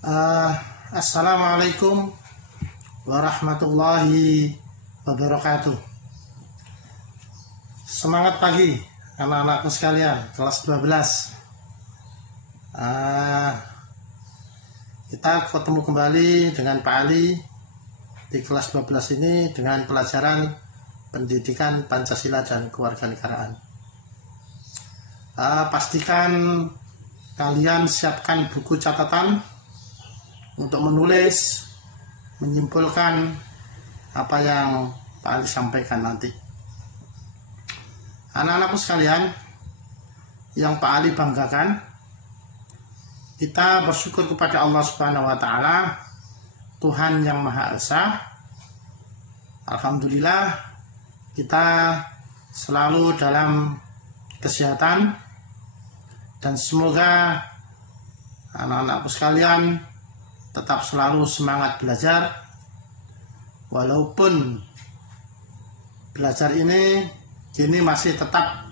Uh, Assalamualaikum warahmatullahi wabarakatuh. Semangat pagi anak-anakku sekalian, kelas 12. Kita ketemu kembali dengan Pak Ali di kelas 12 ini dengan pelajaran pendidikan Pancasila dan kewarganegaraan. Pastikan kalian siapkan buku catatan untuk menulis, menyimpulkan apa yang Pak Ali sampaikan nanti. Anak-anakku sekalian, yang Pak Ali banggakan, kita bersyukur kepada Allah Subhanahu wa Ta'ala, Tuhan yang Maha Esa. Alhamdulillah, kita selalu dalam kesehatan, dan semoga anak-anakku sekalian tetap selalu semangat belajar, walaupun belajar ini kini masih tetap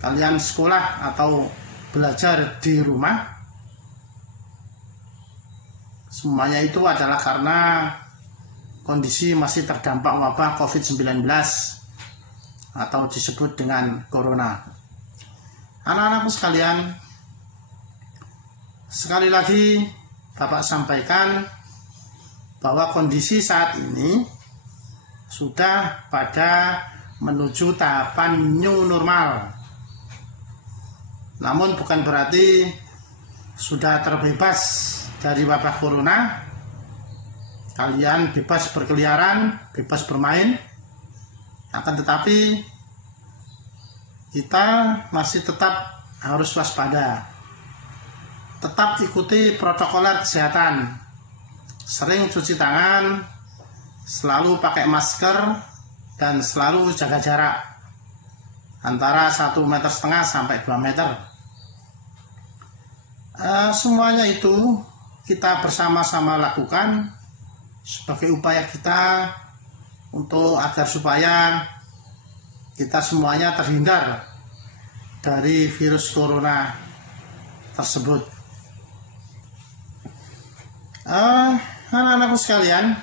kalian sekolah atau belajar di rumah. Semuanya itu adalah karena kondisi masih terdampak wabah COVID-19 atau disebut dengan Corona. Anak-anakku sekalian, sekali lagi Bapak sampaikan bahwa kondisi saat ini sudah pada menuju tahapan new normal. Namun bukan berarti sudah terbebas dari wabah corona. Kalian bebas berkeliaran, bebas bermain. Akan tetapi kita masih tetap harus waspada. Tetap ikuti protokol kesehatan, sering cuci tangan, selalu pakai masker, dan selalu jaga jarak antara 1,5 meter sampai 2 meter. Semuanya itu kita bersama-sama lakukan sebagai upaya kita untuk agar supaya kita semuanya terhindar dari virus corona tersebut. Anak-anakku sekalian,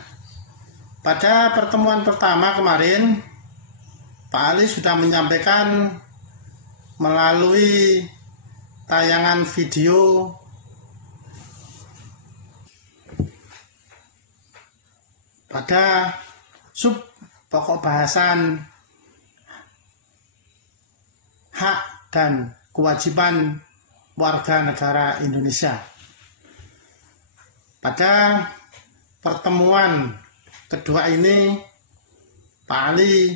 pada pertemuan pertama kemarin Pak Ali sudah menyampaikan melalui tayangan video pada sub pokok bahasan hak dan kewajiban warga negara Indonesia. Pada pertemuan kedua ini, Pak Ali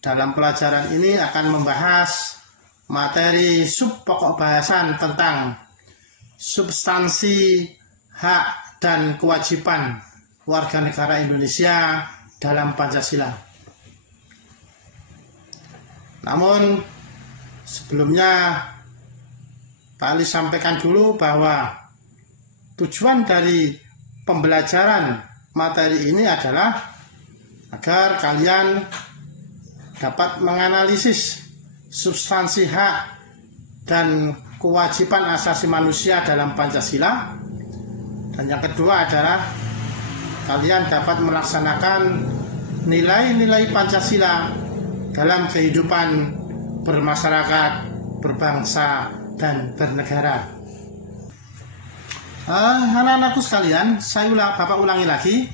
dalam pelajaran ini akan membahas materi sub pokok bahasan tentang substansi hak dan kewajiban warga negara Indonesia dalam Pancasila. Namun sebelumnya Pak Ali sampaikan dulu bahwa tujuan dari pembelajaran materi ini adalah agar kalian dapat menganalisis substansi hak dan kewajiban asasi manusia dalam Pancasila. Dan yang kedua adalah kalian dapat melaksanakan nilai-nilai Pancasila dalam kehidupan bermasyarakat, berbangsa, dan bernegara. Anak-anakku sekalian, Bapak ulangi lagi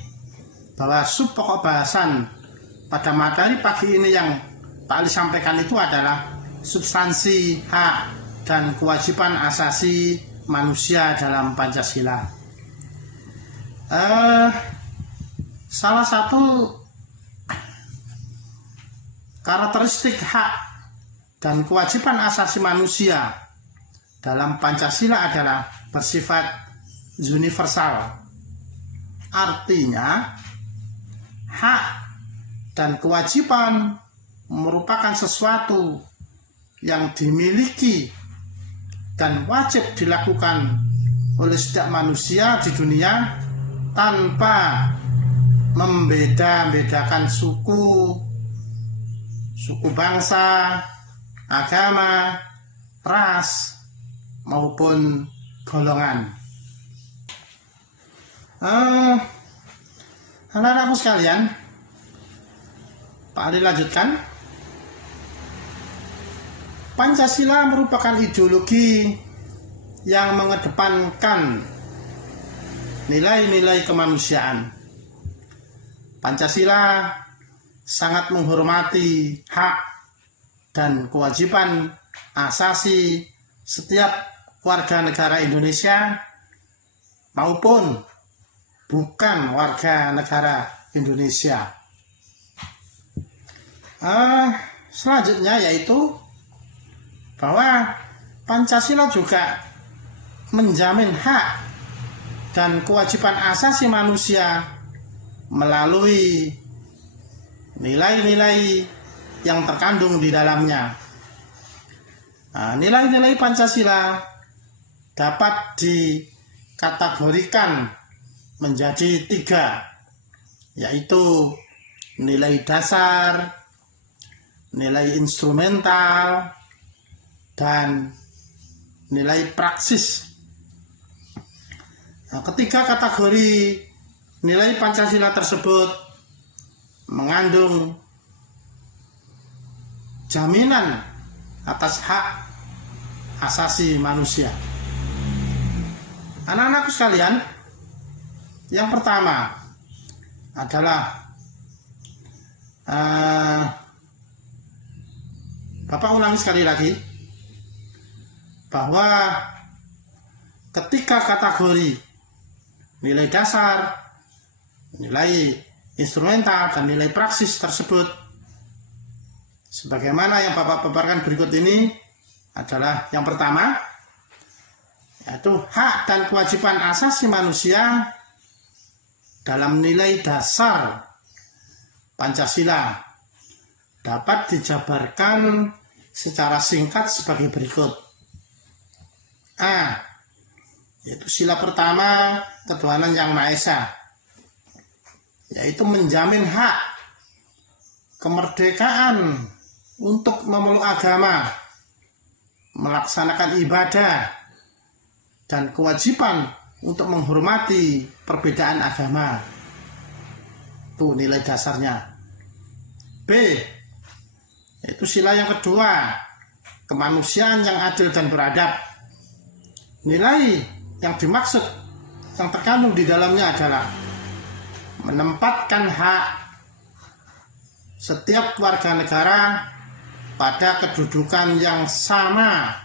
bahwa sub pokok bahasan pada materi pagi ini yang Pak Ali sampaikan itu adalah substansi hak dan kewajiban asasi manusia dalam Pancasila. Salah satu karakteristik hak dan kewajiban asasi manusia dalam Pancasila adalah bersifat universal. Artinya, hak dan kewajiban merupakan sesuatu yang dimiliki dan wajib dilakukan oleh setiap manusia di dunia tanpa membeda-bedakan suku bangsa, agama, ras, maupun golongan. Anak-anakku sekalian, Pak Ali lanjutkan. Pancasila merupakan ideologi yang mengedepankan nilai-nilai kemanusiaan. Pancasila sangat menghormati hak dan kewajiban asasi setiap warga negara Indonesia maupun bukan warga negara Indonesia. Selanjutnya yaitu bahwa Pancasila juga menjamin hak dan kewajiban asasi manusia melalui nilai-nilai yang terkandung di dalamnya. Nilai-nilai Pancasila dapat dikategorikan menjadi 3, yaitu nilai dasar, nilai instrumental, dan nilai praksis. Ketiga kategori nilai Pancasila tersebut mengandung jaminan atas hak asasi manusia. Anak-anakku sekalian, yang pertama adalah Bapak ulangi sekali lagi bahwa ketika kategori nilai dasar, nilai instrumental, dan nilai praksis tersebut sebagaimana yang Bapak paparkan berikut ini adalah yang pertama, yaitu hak dan kewajiban asasi manusia dalam nilai dasar Pancasila dapat dijabarkan secara singkat sebagai berikut. A, yaitu sila pertama ketuhanan Yang Maha Esa, yaitu menjamin hak kemerdekaan untuk memeluk agama, melaksanakan ibadah, dan kewajiban untuk menghormati perbedaan agama. Itu nilai dasarnya. B, yaitu sila yang kedua, kemanusiaan yang adil dan beradab. Nilai yang dimaksud yang terkandung di dalamnya adalah menempatkan hak setiap warga negara pada kedudukan yang sama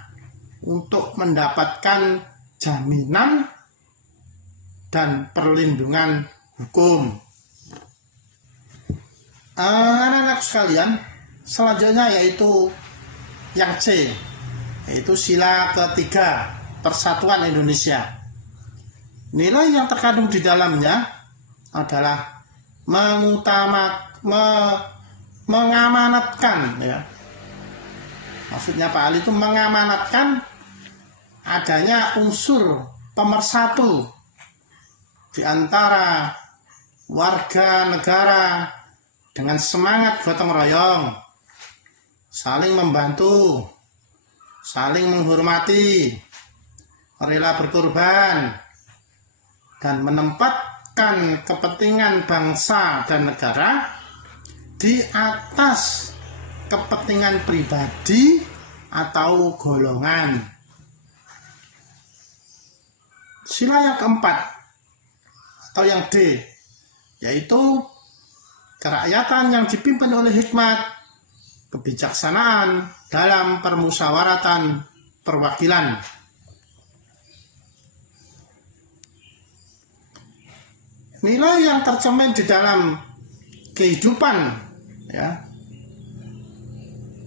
untuk mendapatkan jaminan dan perlindungan hukum. Anak-anak sekalian, selanjutnya yaitu yang C, yaitu sila ketiga, Persatuan Indonesia. Nilai yang terkandung di dalamnya adalah mengamanatkan, ya. Maksudnya Pak Ali itu mengamanatkan adanya unsur pemersatu di antara warga negara dengan semangat gotong royong, saling membantu, saling menghormati, rela berkorban, dan menempatkan kepentingan bangsa dan negara di atas kepentingan pribadi atau golongan. Sila yang keempat atau yang D, yaitu kerakyatan yang dipimpin oleh hikmat, kebijaksanaan dalam permusyawaratan perwakilan. Nilai yang tercermin di dalam kehidupan, ya,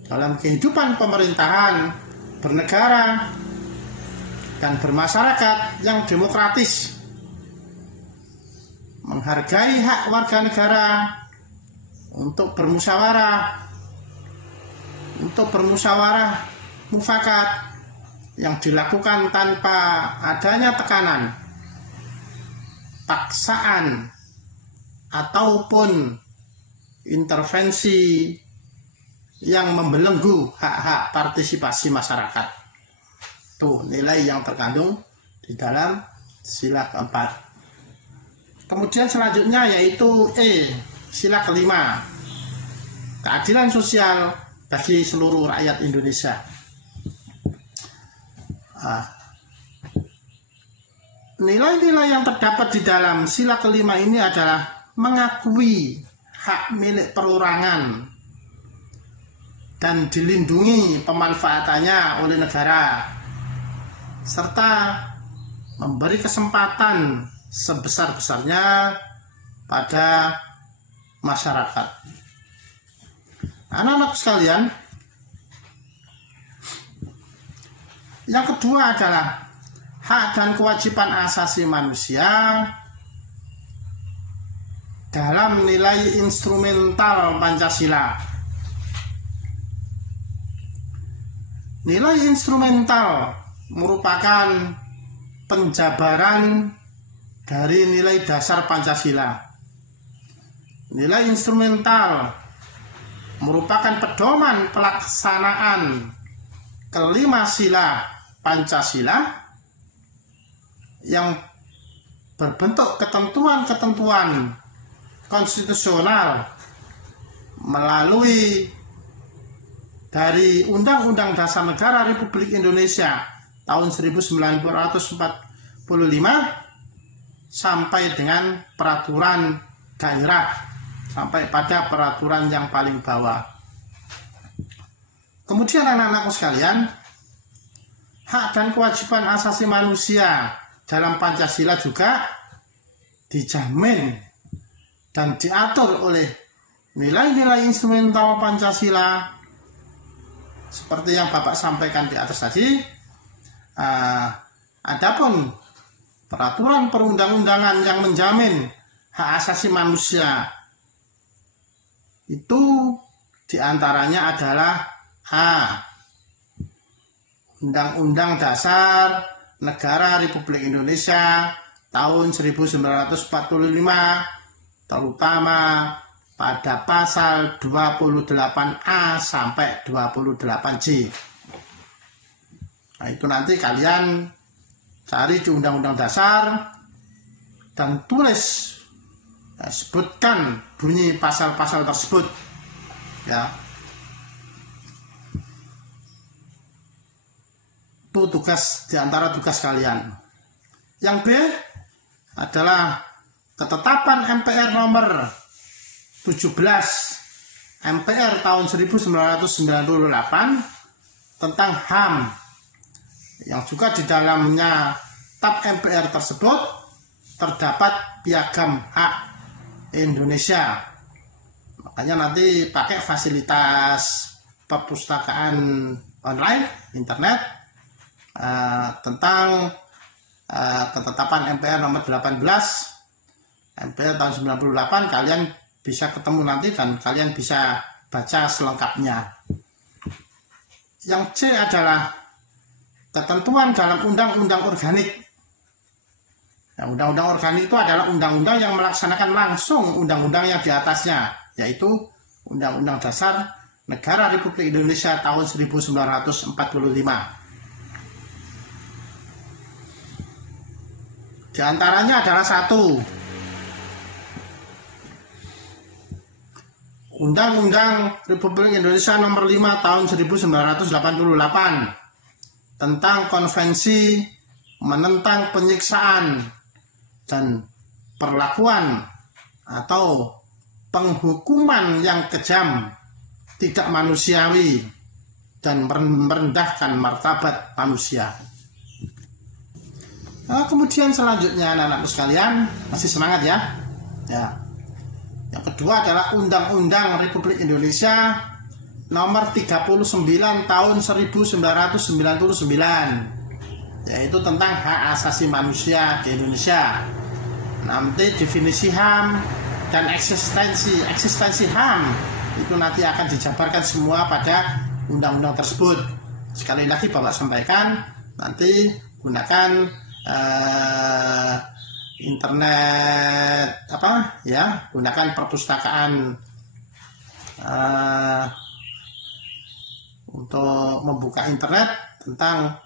dalam kehidupan pemerintahan, bernegara, dan bermasyarakat yang demokratis, menghargai hak warga negara untuk bermusyawarah mufakat yang dilakukan tanpa adanya tekanan, paksaan, ataupun intervensi yang membelenggu hak-hak partisipasi masyarakat. Tuh nilai yang terkandung di dalam sila keempat. Kemudian selanjutnya yaitu sila kelima, keadilan sosial bagi seluruh rakyat Indonesia. Nilai-nilai yang terdapat di dalam sila kelima ini adalah mengakui hak milik perorangan dan dilindungi pemanfaatannya oleh negara, serta memberi kesempatan sebesar-besarnya pada masyarakat. Anak-anak sekalian, yang kedua adalah hak dan kewajiban asasi manusia dalam nilai instrumental Pancasila. Nilai instrumental merupakan penjabaran dari nilai dasar Pancasila. Nilai instrumental merupakan pedoman pelaksanaan kelima sila Pancasila yang berbentuk ketentuan-ketentuan konstitusional melalui dari Undang-Undang Dasar Negara Republik Indonesia tahun 1945 sampai dengan peraturan daerah, sampai pada peraturan yang paling bawah. Kemudian anak-anakku sekalian, hak dan kewajiban asasi manusia dalam Pancasila juga dijamin dan diatur oleh nilai-nilai instrumental Pancasila seperti yang Bapak sampaikan di atas tadi. Adapun peraturan perundang-undangan yang menjamin hak asasi manusia itu diantaranya adalah Undang-Undang Dasar Negara Republik Indonesia tahun 1945, terutama pada pasal 28A sampai 28J. Nah, itu nanti kalian cari di Undang-Undang Dasar dan tulis, sebutkan bunyi pasal-pasal tersebut, ya. Itu tugas diantara tugas kalian. Yang B adalah ketetapan MPR nomor 17 MPR tahun 1998 tentang HAM, yang juga di dalamnya TAP MPR tersebut terdapat piagam hak Indonesia. Makanya nanti pakai fasilitas perpustakaan online, internet, tentang ketetapan MPR nomor 18 MPR tahun 98, kalian bisa ketemu nanti dan kalian bisa baca selengkapnya. Yang C adalah ketentuan dalam undang-undang organik. Ya, undang-undang organik itu adalah undang-undang yang melaksanakan langsung undang-undang yang di atasnya, yaitu Undang-Undang Dasar Negara Republik Indonesia tahun 1945. Di antaranya adalah 1. Undang-Undang Republik Indonesia nomor 5 tahun 1988 tentang konvensi menentang penyiksaan dan perlakuan atau penghukuman yang kejam, tidak manusiawi, dan merendahkan martabat manusia. Nah, kemudian selanjutnya anak-anakku sekalian, masih semangat ya? Ya. Yang kedua adalah Undang-Undang Republik Indonesia nomor 39 tahun 1999, yaitu tentang hak asasi manusia di Indonesia. Nanti definisi HAM dan eksistensi HAM itu nanti akan dijabarkan semua pada undang-undang tersebut. Sekali lagi Bapak sampaikan, nanti gunakan internet gunakan perpustakaan untuk membuka internet tentang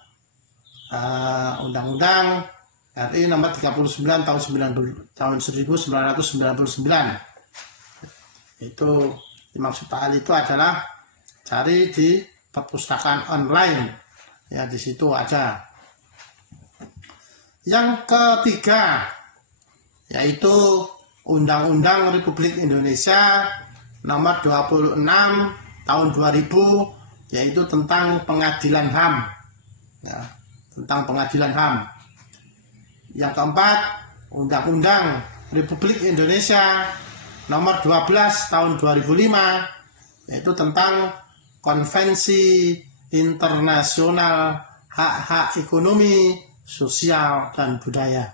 undang-undang RI nomor 39 tahun 1999. Itu dimaksud ta'al itu adalah cari di perpustakaan online, ya di situ ada. Yang ketiga yaitu Undang-Undang Republik Indonesia nomor 26 tahun 2000, yaitu tentang pengadilan HAM, ya, tentang pengadilan HAM. Yang keempat, Undang-Undang Republik Indonesia nomor 12 tahun 2005, yaitu tentang Konvensi Internasional Hak-Hak Ekonomi, Sosial, dan Budaya.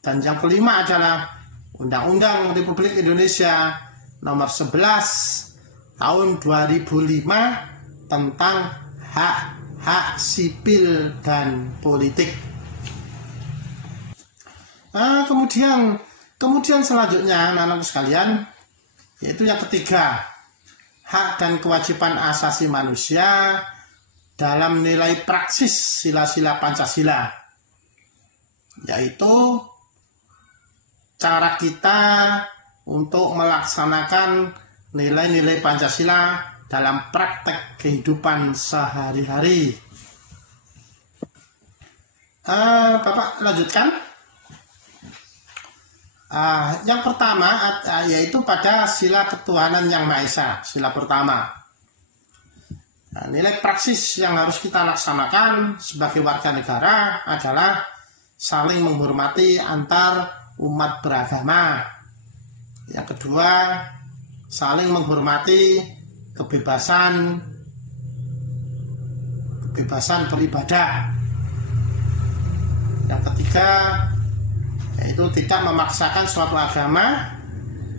Dan yang kelima adalah Undang-Undang Republik Indonesia nomor 11 tahun 2005 tentang hak-hak sipil dan politik. Kemudian selanjutnya anak-anak sekalian, yaitu yang ketiga, hak dan kewajiban asasi manusia dalam nilai praksis sila-sila Pancasila, yaitu cara kita untuk melaksanakan nilai-nilai Pancasila dalam praktek kehidupan sehari-hari. Bapak lanjutkan. Yang pertama yaitu pada sila ketuhanan yang Maha Esa, sila pertama. Nilai praksis yang harus kita laksanakan sebagai warga negara adalah saling menghormati antar umat beragama. Yang kedua, saling menghormati kebebasan beribadah. Yang ketiga, yaitu tidak memaksakan suatu agama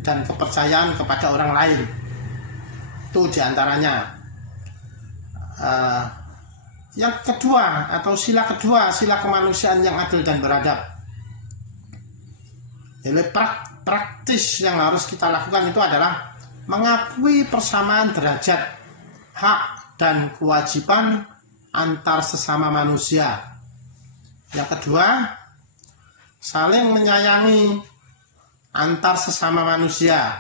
dan kepercayaan kepada orang lain. Itu diantaranya. Yang kedua atau sila kedua, sila kemanusiaan yang adil dan beradab. Jadi praktis yang harus kita lakukan itu adalah mengakui persamaan derajat, hak dan kewajiban antar sesama manusia. Yang kedua, saling menyayangi antar sesama manusia.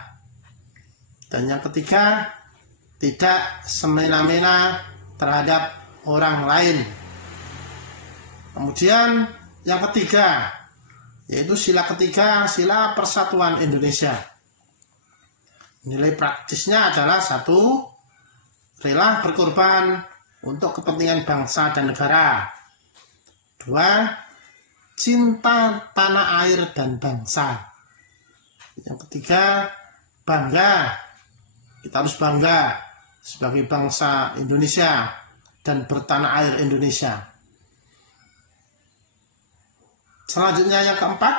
Dan yang ketiga, tidak semena-mena terhadap orang lain. Kemudian yang ketiga, yaitu sila ketiga, sila persatuan Indonesia. Nilai praktisnya adalah satu, rela berkorban untuk kepentingan bangsa dan negara. Dua, cinta tanah air dan bangsa. Yang ketiga, bangga. Kita harus bangga sebagai bangsa Indonesia dan bertanah air Indonesia. Selanjutnya yang keempat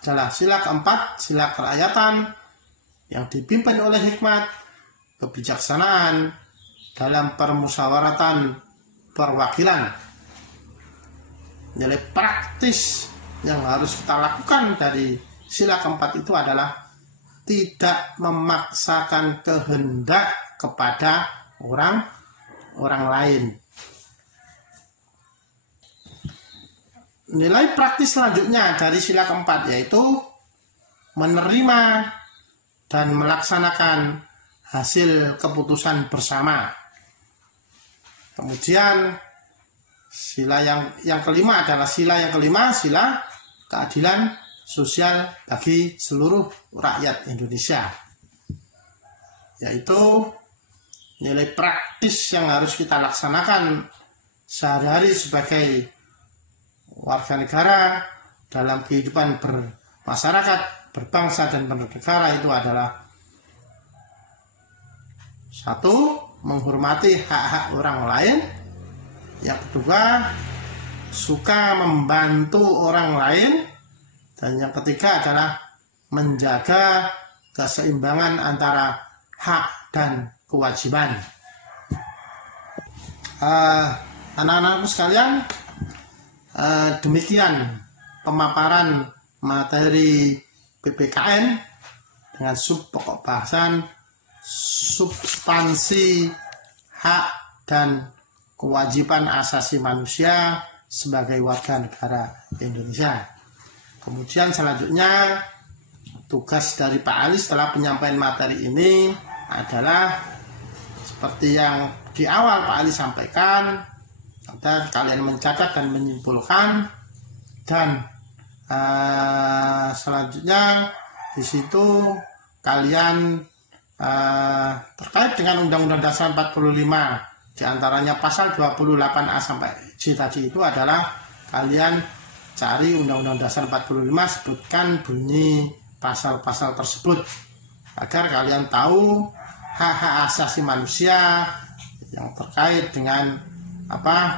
adalah sila keempat, sila kerakyatan yang dipimpin oleh hikmat, kebijaksanaan dalam permusyawaratan perwakilan. Nilai praktis yang harus kita lakukan dari sila keempat itu adalah tidak memaksakan kehendak kepada orang lain. Nilai praktis selanjutnya dari sila keempat yaitu menerima dan melaksanakan hasil keputusan bersama. Kemudian sila yang kelima adalah sila keadilan sosial bagi seluruh rakyat Indonesia, yaitu nilai praktis yang harus kita laksanakan sehari-hari sebagai warga negara dalam kehidupan bermasyarakat, berbangsa dan bernegara itu adalah satu, menghormati hak-hak orang lain. Yang kedua, suka membantu orang lain. Dan yang ketiga adalah menjaga keseimbangan antara hak dan kewajiban. Anak-anakku sekalian, demikian pemaparan materi PPKN dengan pokok bahasan substansi hak dan kewajiban asasi manusia sebagai warga negara Indonesia. Kemudian selanjutnya tugas dari Pak Ali setelah penyampaian materi ini adalah seperti yang di awal Pak Ali sampaikan, kalian mencatat dan menyimpulkan, dan selanjutnya di situ kalian terkait dengan Undang-Undang Dasar 45, diantaranya pasal 28A sampai J tadi itu adalah kalian cari Undang-Undang Dasar 45, sebutkan bunyi pasal-pasal tersebut agar kalian tahu hak-hak asasi manusia yang terkait dengan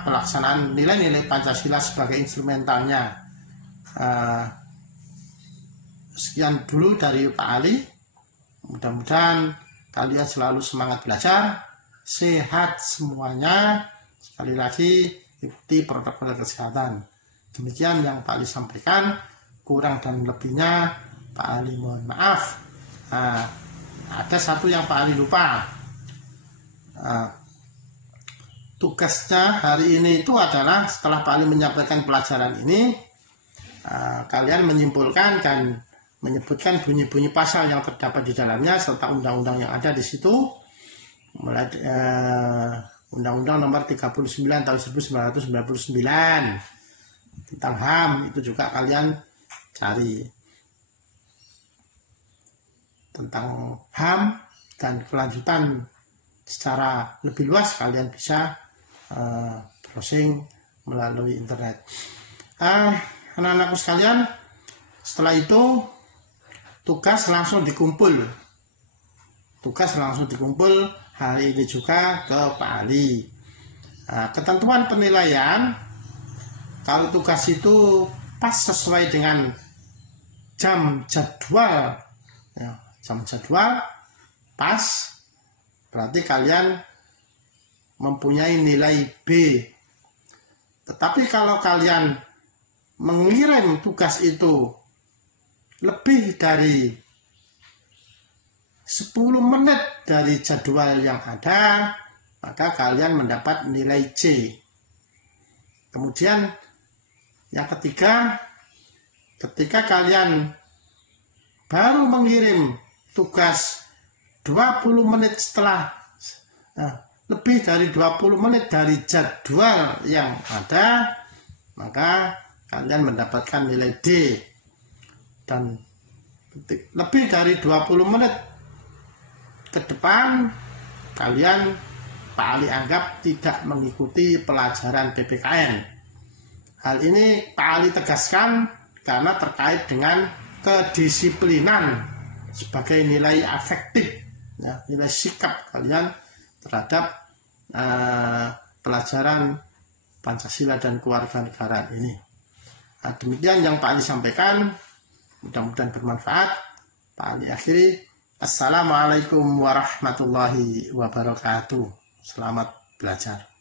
pelaksanaan nilai-nilai Pancasila sebagai instrumentalnya. Sekian dulu dari Pak Ali. Mudah-mudahan kalian selalu semangat belajar, sehat semuanya. Sekali lagi ikuti protokol kesehatan. Demikian yang Pak Ali sampaikan. Kurang dan lebihnya Pak Ali mohon maaf. Ada satu yang Pak Ali lupa. Tugasnya hari ini itu adalah setelah Pak Ali menyampaikan pelajaran ini, kalian menyimpulkan dan menyebutkan bunyi-bunyi pasal yang terdapat di dalamnya serta undang-undang yang ada di situ, mulai Undang-Undang Nomor 39 Tahun 1999 tentang HAM, itu juga kalian cari tentang HAM, dan kelanjutan secara lebih luas kalian bisa browsing melalui internet. Anak-anakku sekalian, setelah itu tugas langsung dikumpul hari ini juga ke Pak Ali. Ketentuan penilaian, kalau tugas itu pas sesuai dengan jam jadwal pas, berarti kalian mempunyai nilai B. Tetapi kalau kalian mengirim tugas itu lebih dari 10 menit dari jadwal yang ada, maka kalian mendapat nilai C. Kemudian yang ketiga, ketika kalian baru mengirim tugas 20 menit setelah lebih dari 20 menit dari jadwal yang ada, maka kalian mendapatkan nilai D. Dan lebih dari 20 menit ke depan, kalian Pak Ali anggap tidak mengikuti pelajaran PPKN. Hal ini Pak Ali tegaskan karena terkait dengan kedisiplinan sebagai nilai afektif, nilai sikap kalian terhadap pelajaran Pancasila dan kewarganegaraan ini. Demikian yang Pak Ali sampaikan, mudah-mudahan bermanfaat. Pak Ali akhiri, Assalamualaikum warahmatullahi wabarakatuh. Selamat belajar.